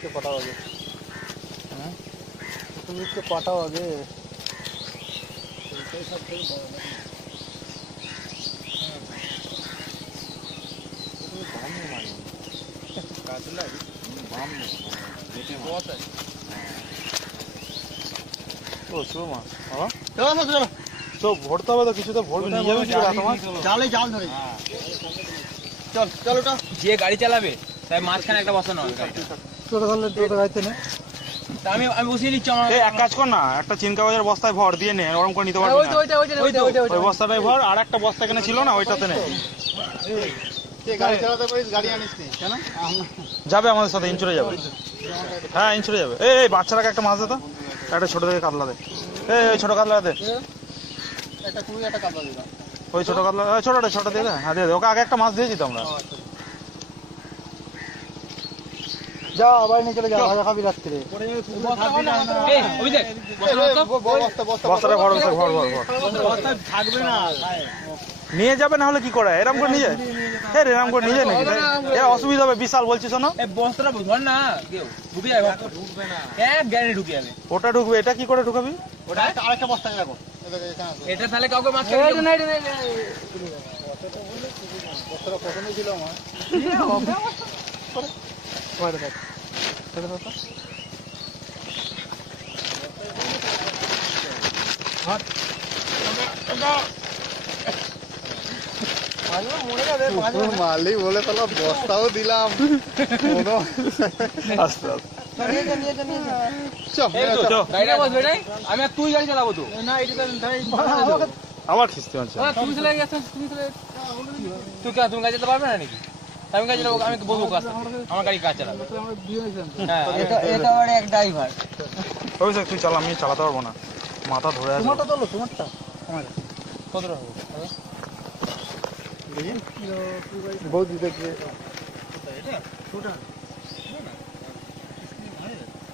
के पटाओ आगे, तुम इसके पटाओ आगे। তো ভরতে হবে তো, কিছু তো ভরবে, নিয়ে যাবে জালে জাল ধরে। চল চল, ওটা যে গাড়ি চালাবে তাই মাঝখানে একটা বসানো হবে। আমি আমি বসিয়ে নিচ্ছি। আমার এক কাজ কর না, একটা চিন কাগজের বস্তায় ভর দিয়ে নে, ওরকম করে নিতে পারবি না। ওই বস্তাটাই ভর, আর একটা বস্তা এখানে ছিল না, ওইটাতে নে। গাড়ি চালাতে পারিস, গাড়ি আনিস নি কেন? যাবে আমাদের সাথে, ইনচুরে যাবে। হ্যাঁ ইনচুরে যাবে। এই বাচ্চাটাকে একটা মাছ দে তো, একটা ছোট থেকে কাতলা দে। এই ছোট কাতলা দে, একটা তুমি একটা কাতলা দে। ওই ছোট কাতলা, ছোটটা ছোট দিয়ে দে। হ্যাঁ দিয়ে দে, ওকে আগে একটা মাছ দিয়েছি তো আমরা। যা আবার নিয়ে চলে যা, ভাজা খাবি রাত্রে। বস্তাটা ভর ভর ভর ভর থাকবে না, নিয়ে যাবে না হলে কি করে? এরকম করে নিয়ে যায়, এরকম করে নিয়ে যায় নাকি? অসুবিধা হবে বিশাল, বলছিস না? বস্তাটা ধর না, ঢুকে যাবে। ঢুকবে না, এক গাড়ি ঢুকে যাবে। ওটা ঢুকবে, এটা কি করে ঢুকাবি? ওটা আরেকটা বস্তা রাখো। এটা তাহলে কাউকে মাছ বস্তাটা পছন্দ ছিল আমার। মালি বলে তাহলে বস্তাও দিলাম। আমি আর তুই গাড়ি চালাবো তো আমার খিস্তি মানছে। তুই চলে গেছিস, তুই কেন তুমি গাড়ি চালাতে পারবে না নাকি? আমি গাড়ি চালাবো, আমি বলবো কাজ, আমার গাড়ি কাজ চালাবো। এটা আমার এক ড্রাইভার। অভিষেক তুই চালা, আমি চালাতে পারবো না, মাথা ধরে আছে। তোমারটা তোলো, তোমারটা কত টাকা হবে? বৌদি দেখবে।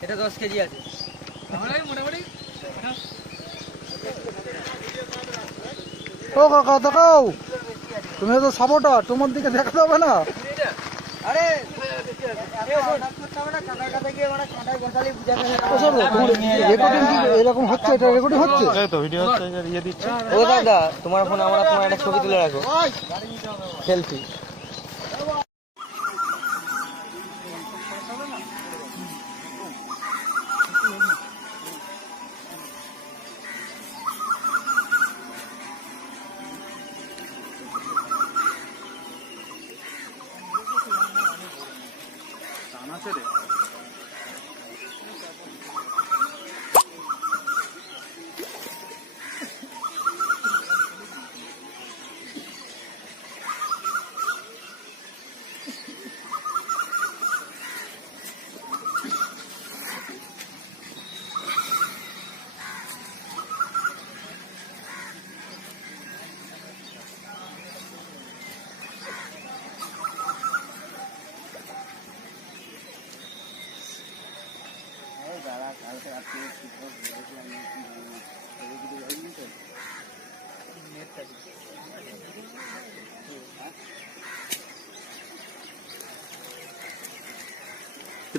এটা 10 কেজি আছে মোটামুটি। ও কাকা দেখাও, তুমি তো সাপোর্টার, তোমার দিকে দেখাতে হবে না। আরে এরকম হচ্ছে, এটা রেকর্ডিং হচ্ছে তো, ভিডিও হচ্ছে, ইয়ে দিচ্ছে। ও দাদা তোমার ফোন, আমার তোমার একটা ছবি তুলে রাখো, সেলফি।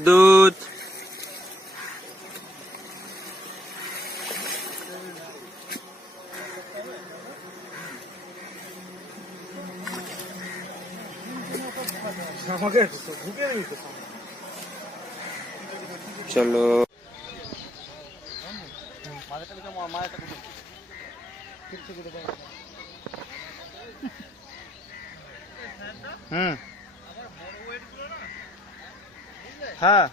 দুধ আমাকে ঢুকে নিয়েছে। চলো হ্যাঁ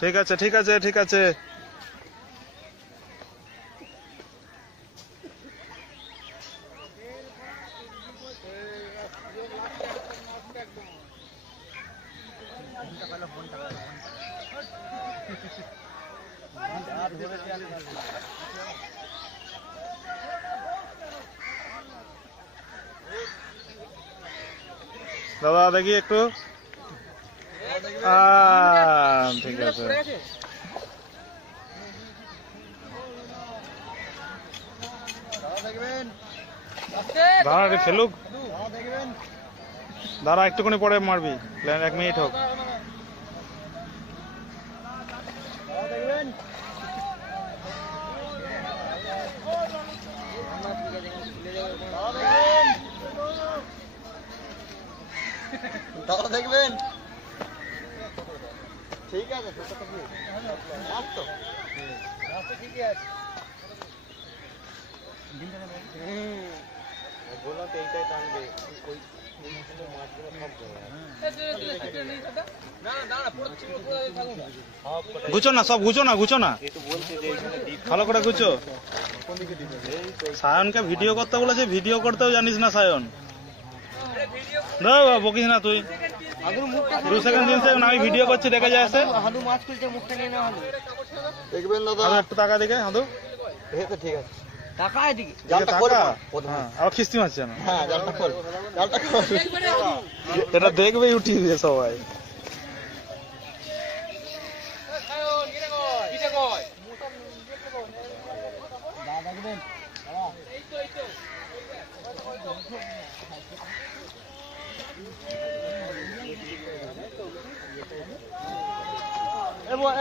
ঠিক আছে ঠিক আছে ঠিক আছে। দাদা দেখি একটু, ঠিক আছে। দাঁড়া রে ফেলুক, দাঁড়া একটুখানি পরে মারবি, 1 মিনিট হোক। দাদা দেখবেন ঠিক আছে ঠিকই আছে বললাম তো এইটাই টানবে ওই মাছগুলো সব গুছো না, সব গুছো না একটু বলছে যে এখানে দ্বীপ ভালো করে গুছো। সায়নকে ভিডিও করতে বলেছে, ভিডিও করতেও জানিস না সায়ন। বকিস না তুই, 2 সেকেন্ড 3 সেকেন্ড আমি ভিডিও করছি, দেখে যায় আসে। হাদু মাছ খুলছে, মুখটা নিয়ে না হাদু দেখবেন দাদা হাদু একটু টাকা দিকে, হাদু এই তো ঠিক আছে টাকা এদিকে জালটা টাকা। খোল হ্যাঁ, আবার খিস্তি মারছে না। হ্যাঁ জালটা খোল এটা দেখবেই উঠিয়ে দিয়ে সবাই।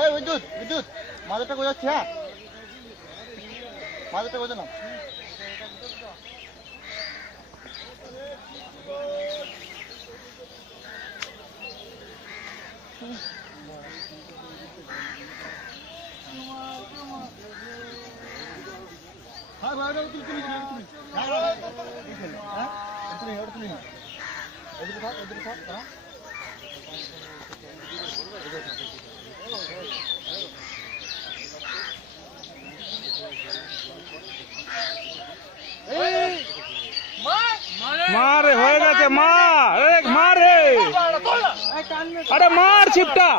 এই বিদ্যুৎ মাথাটা গোজাচ্ছি। হ্যাঁ মাথাটা গোজা না মারে হয়ে গেছে, মার মারে, আরে মার ছিপটা।